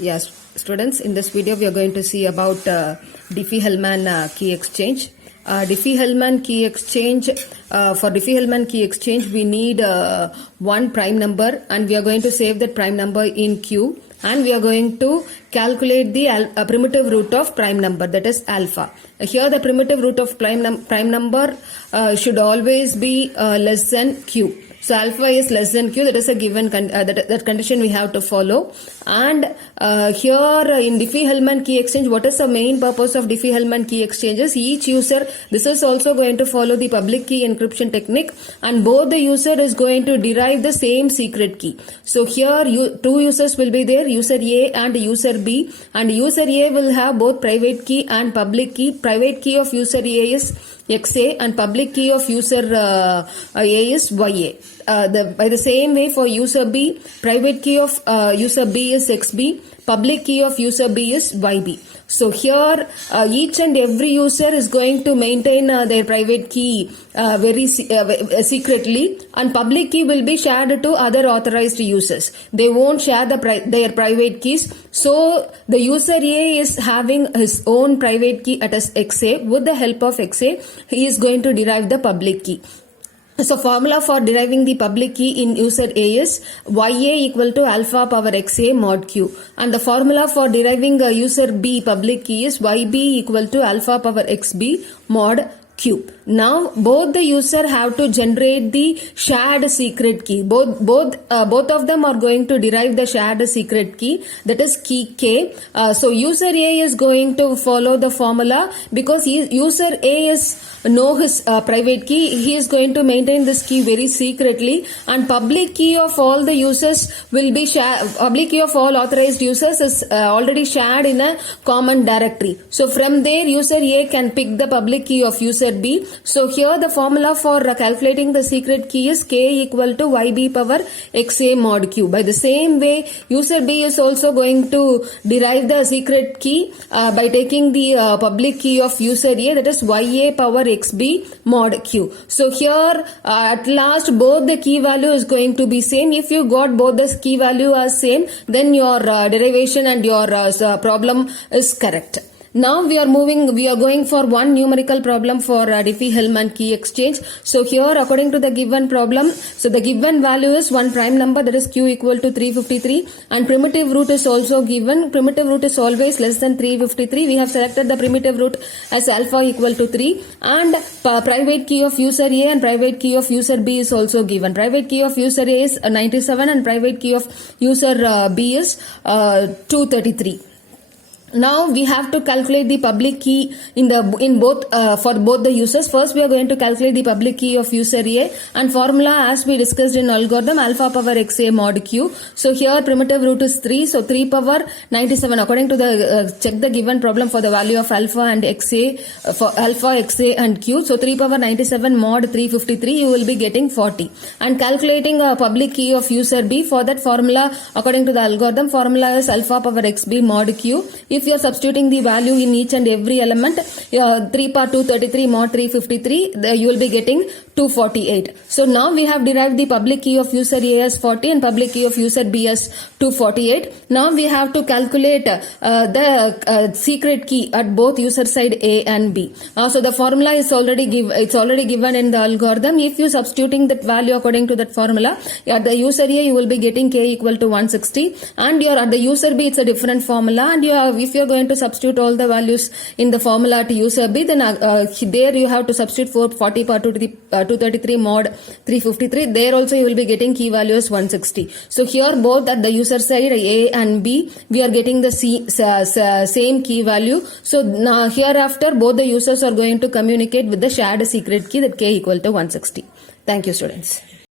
Yes, students, in this video we are going to see about Diffie-Hellman key exchange. Diffie-Hellman key exchange, for Diffie-Hellman key exchange we need one prime number, and we are going to save that prime number in Q, and we are going to calculate the primitive root of prime number, that is alpha. Here the primitive root of prime number should always be less than Q. So alpha is less than Q, that is a given that condition we have to follow. And here in Diffie-Hellman key exchange, what is the main purpose of Diffie-Hellman key exchanges? Each user, this is also going to follow the public key encryption technique, and both the user is going to derive the same secret key. So here two users will be there, user A and user B, and user A will have both private key and public key. Private key of user A is XA and public key of user A is YA. By the same way for user B, private key of user B is XB, public key of user B is YB. So here each and every user is going to maintain their private key very secretly, and public key will be shared to other authorized users. They won't share their private keys. So the user A is having his own private key at XA. With the help of XA, he is going to derive the public key. So formula for deriving the public key in user A is YA equal to alpha power XA mod Q, and the formula for deriving user B public key is YB equal to alpha power XB mod Q. Now both the user have to generate the shared secret key. Both of them are going to derive the shared secret key, that is key K. So user A is going to follow the formula because user A is know his private key. He is going to maintain this key very secretly, and public key of all the users will be public key of all authorized users is already shared in a common directory. So from there user A can pick the public key of user B. So here the formula for calculating the secret key is K equal to YB power XA mod Q. By the same way, user B is also going to derive the secret key by taking the public key of user A, that is YA power XB mod Q. So here at last both the key value is going to be same. If you got both the key value as same, then your derivation and your problem is correct. Now we are going for one numerical problem for Diffie-Hellman key exchange. So here according to the given problem, so the given value is one prime number, that is Q equal to 353, and primitive root is also given. Primitive root is always less than 353. We have selected the primitive root as alpha equal to 3, and private key of user A and private key of user B is also given. Private key of user A is 97 and private key of user B is 233. Now we have to calculate the public key for both the users. First we are going to calculate the public key of user A, and formula as we discussed in algorithm alpha power XA mod Q. So here primitive root is 3, so 3 power 97 according to the check the given problem for the value of alpha and XA for alpha, XA and Q. So 3 power 97 mod 353, you will be getting 40. And calculating a public key of user B, for that formula according to the algorithm formula is alpha power XB mod Q. If you are substituting the value in each and every element, 3 power 233 mod 353, you will be getting 248. So now we have derived the public key of user A as 40 and public key of user B as 248. Now we have to calculate the secret key at both user side A and B. So the formula is already given in the algorithm. If you substituting that value according to that formula, at the user A you will be getting K equal to 160, and at the user B it's a different formula, and if you are going to substitute all the values in the formula to user B, then there you have to substitute for 40 power 233 mod 353. There also you will be getting key value as 160. So here both at the user side A and B we are getting the same key value. So now hereafter both the users are going to communicate with the shared secret key, that K equal to 160. Thank you, students.